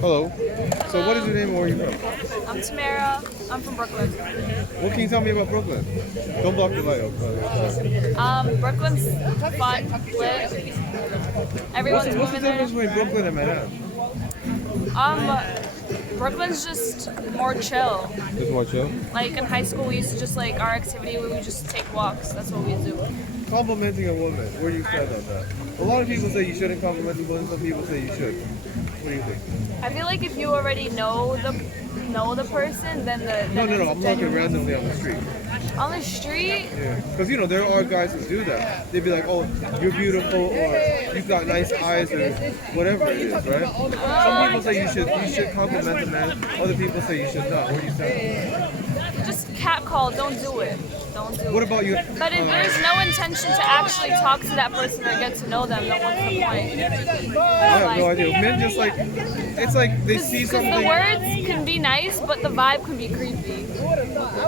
Hello. So what is your name and where are you from? I'm Tamara. I'm from Brooklyn. What can you tell me about Brooklyn? Don't block the light. Brooklyn's fun, lit. Everyone's What's the moving there. difference between Brooklyn and Manhattan? Brooklyn's just more chill. Just more chill? Like in high school, we used to just like our activity, we would just take walks. That's what we do. Complimenting a woman, where do you stand on that? A lot of people say you shouldn't compliment a woman, some people say you should. What do you think? I feel like if you already know the person, then No, it's I'm talking genuine. randomly on the street. On the street. Yeah, because there are guys who do that. They'd be like, "Oh, you're beautiful," or "You've got nice eyes," or whatever it is, right? Some people say you should compliment a man. Other people say you should not. What do you say? Just catcall. Don't do it. Don't do What it. about you? But if there's no intention to actually talk to that person or get to know them, then what's the point? I have no idea. Men just like, it's like they see Because something. the words can be nice, but the vibe can be creepy.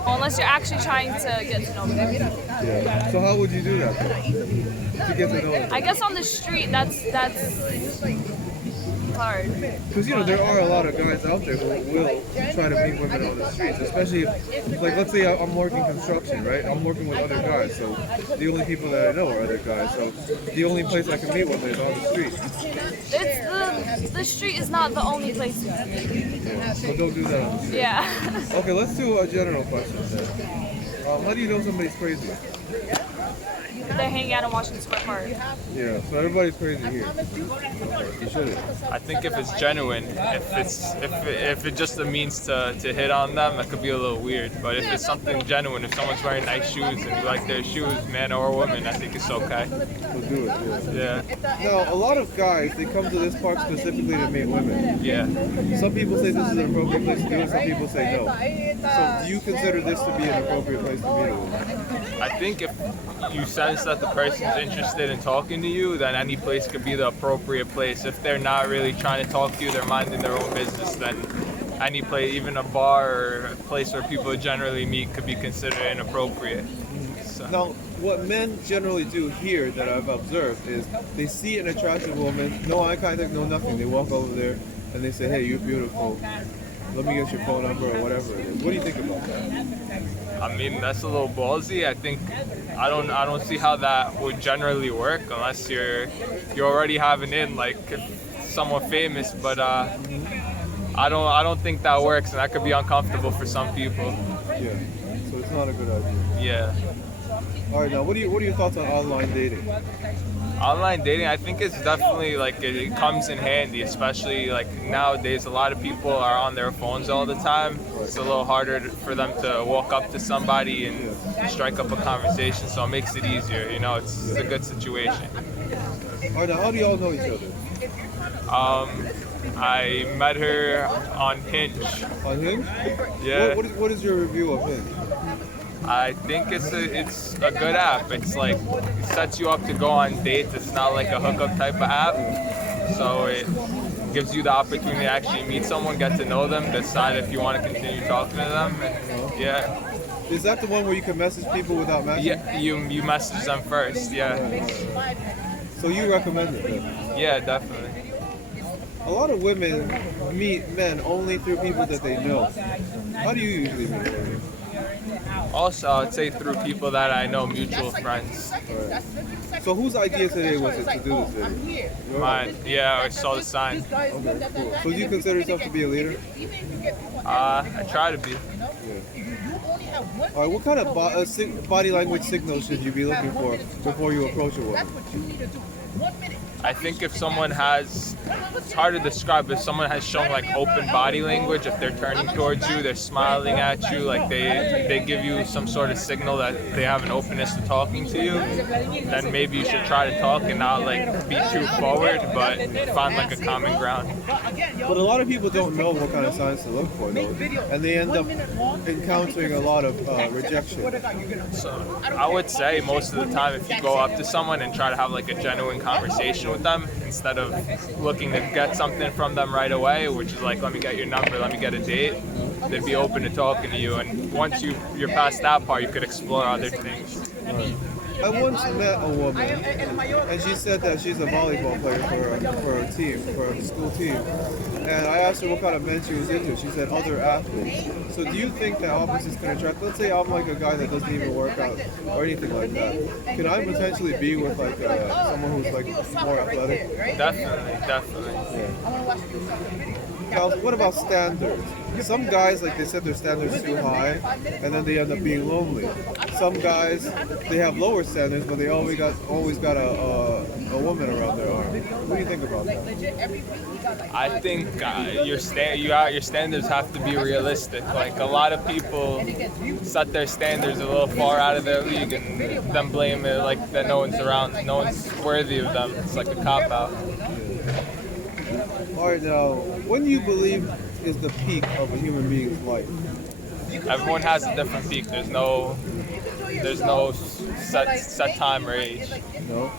Unless you're actually trying to get to know them. Yeah. So how would you do that to get to know them? I guess on the street, that's hard. Because there are a lot of guys out there who will try to meet women on the streets, especially like let's say I'm working construction, right? I'm working with other guys, so the only people that I know are other guys. So the only place I can meet with is on the street. The street is not the only place. Yeah. So don't do that on the street. Yeah. Okay, let's do a general question then. How do you know somebody's crazy? They're hanging out and watching Square Park. Yeah, so everybody's crazy here. You shouldn't. I think if it's genuine, if it just a means to hit on them, that could be a little weird. But if it's something genuine, if someone's wearing nice shoes and you like their shoes, man or woman, I think it's okay. So do it. Yeah. Now, a lot of guys, they come to this park specifically to meet women. Yeah. Some people say this is an appropriate place to do it, some people say no. So do you consider this to be an appropriate place to meet a woman? I think if you sense that the person's interested in talking to you, then any place could be the appropriate place. If they're not really trying to talk to you, they're minding their own business, then any place, even a bar or a place where people generally meet, could be considered inappropriate. So. Now, what men generally do here that I've observed is they see an attractive woman, no eye contact, no nothing. They walk over there and they say, "Hey, you're beautiful. Let me get your phone number," or whatever it is. What do you think about that? I mean, that's a little ballsy. I think I don't see how that would generally work unless you're already having in like someone famous. But I don't think that works, and that could be uncomfortable for some people. Yeah. So it's not a good idea. Yeah. All right. Now, what are your thoughts on online dating? Online dating, I think it's definitely like it comes in handy, especially like nowadays. A lot of people are on their phones all the time. It's a little harder for them to walk up to somebody and strike up a conversation, so it makes it easier. It's a good situation. All right. Now, how do y'all know each other? I met her on Hinge. On Hinge? Yeah. What is your review of Hinge? I think it's a good app. It's like it sets you up to go on dates. It's not like a hookup type of app. So it gives you the opportunity to actually meet someone, get to know them, decide if you want to continue talking to them. And yeah. Is that the one where you can message people without matching? Yeah, you message them first. Yeah. So you recommend it then? Yeah, definitely. A lot of women meet men only through people that they know. How do you usually meet women? Also, I'd say through people that I know, mutual friends. Right. So whose idea today was it to do this video? Mine. Yeah, I saw the sign. Okay, cool. So do you consider yourself to be a leader? I try to be. Yeah. All right, what kind of body language signals should you be looking for before you approach a woman? I think if someone has, it's hard to describe, if someone has shown like open body language, if they're turning towards you, they're smiling at you, like they give you some sort of signal that they have an openness to talking to you, then maybe you should try to talk and not like be too forward, but find like a common ground. But a lot of people don't know what kind of signs to look for though, and they end up encountering a lot of rejection. So I would say most of the time if you go up to someone and try to have like a genuine conversation with them instead of looking to get something from them right away, which is like, let me get your number, let me get a date, they'd be open to talking to you. And once you're past that part, you could explore other things. Right. I once met a woman, and she said that she's a volleyball player for a team, for a school team. And I asked her what kind of men she was into. She said other athletes. So do you think that opposites can attract? Let's say I'm like a guy that doesn't even work out or anything like that. Can I potentially be with like someone who's like more athletic? Definitely. Now, what about standards? Some guys, like, they set their standards too high, and then they end up being lonely. Some guys, they have lower standards, but they always got a woman around their arm. What do you think about that? I think your standards have to be realistic. Like, a lot of people set their standards a little far out of their league and then blame it like that no one's around, no one's worthy of them. It's like a cop out. All right, now, when do you believe is the peak of a human being's life? Everyone has a different peak. There's no set time or age. No?